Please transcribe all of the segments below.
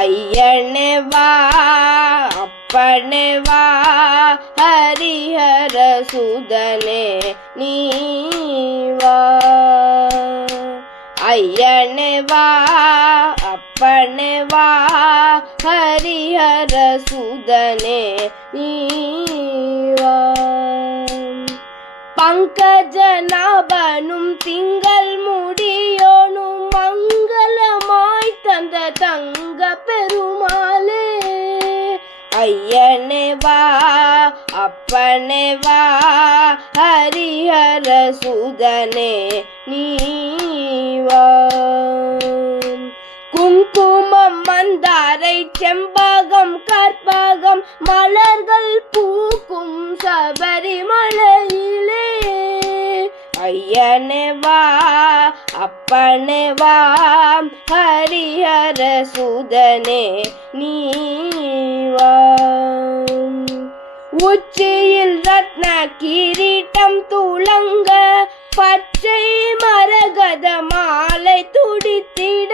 ஐயனே வா அப்பனே வா ஹரிஹர சுதனே நீ வா. ஐயனே வா அப்பனே வா ஹரிஹர சுதனே நீ வா. பங்கஜநாபனும் திங்கள் முடியோனும் மங்களமாய் தந்த தங்க பெருமாளே. ஐயனே வா அப்பனே வா ஹரிஹர சுதனே நீ வா. குங்குமம் மந்தாரை செம்பகம் கற்பகம் மலர்கள் பூக்கும் சபரிமலையிலே. ஐயனே வா அப்பனே வா ஹரிஹர சுதனே நீ வா. உச்சியில் ரத்ன கிரீட்டம் துளங்க பச்சை மரகத மாலை துடித்திட.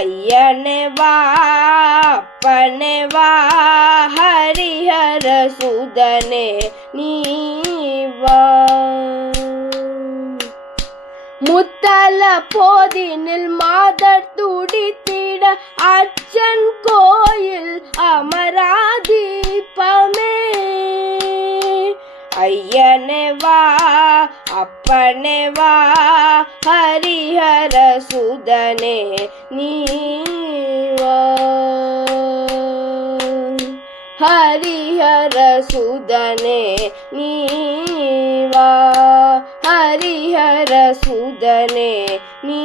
ஐயனே வா அப்பனே வா ஹரிஹர சுதனே நீ வா. முத்தல போதினில் மாதர் துடித்திட அச்சன் கோயில் அமராதீபமே. ஐயனே வா அப்பனே வா ஹரிஹர சுதனே நீ வா. ஹரிஹர சுதனே நீ வா. ஹரிஹர சுதனே நீ